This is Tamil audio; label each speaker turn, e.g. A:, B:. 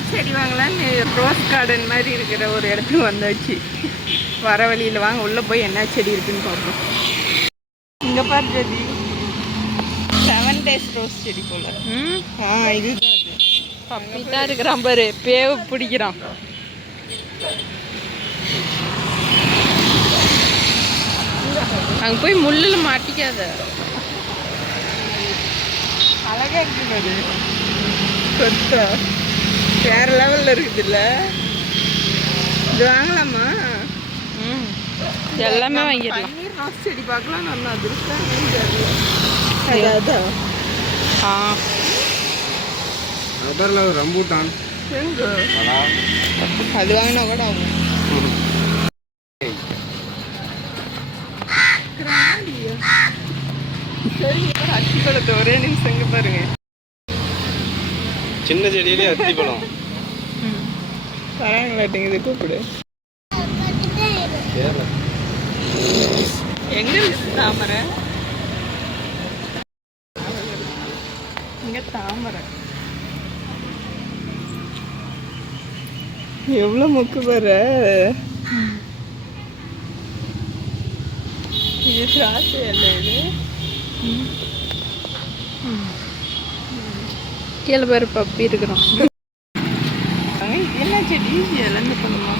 A: பூச்செடி வாங்கலாம்னு ரோஸ் கார்டன் மாதிரி இருக்கிற ஒரு இடத்துக்கு வந்தாச்சு. வர வழியில் வாங்க உள்ளே போய் என்ன செடி இருக்குன்னு பார்ப்போம். இங்கே பாரு ஜதி செவன் டேஸ் ரோஸ் செடி போல.
B: ம்?
A: ஆ இதுதான் அது.
B: பப்பி தான் இருக்கிறான் பாரு. பேவு பிடிக்கிறான். அங்கே போய் முள்ளில் மாட்டிக்காத.
A: அழகா இருக்குங்க அது. கொத்தா. வேற லெவலில் இருக்குதுல்ல இது வாங்கலாமா
B: ம் எல்லாமே வாங்கிடலாம்
A: பன்னீர் ரோஸ் செடி பார்க்கலாம் நல்லா அதிர்ஷ்டம் அதான்
B: ஆ
C: அதரில் ரம்பூட்டான்
A: எங்க அது வாங்கினா கூட ஆகும். சரி அச்சி பழத்தை ஒரே நிமிஷம் பாருங்க
C: சின்ன செடியிலே அத்தி பழம்.
A: வராங்களாட்டிங்குது கூப்பிடு. எங்க தாமரை? இங்க தாமரை. எவ்வளோ மொக்கு பாரு. இது திராட்சை இல்லை இது.
B: கீழே பேர் பப்பி
A: இருக்கிறோம். என்ன செடி? ஈஸியாக பண்ணுமா?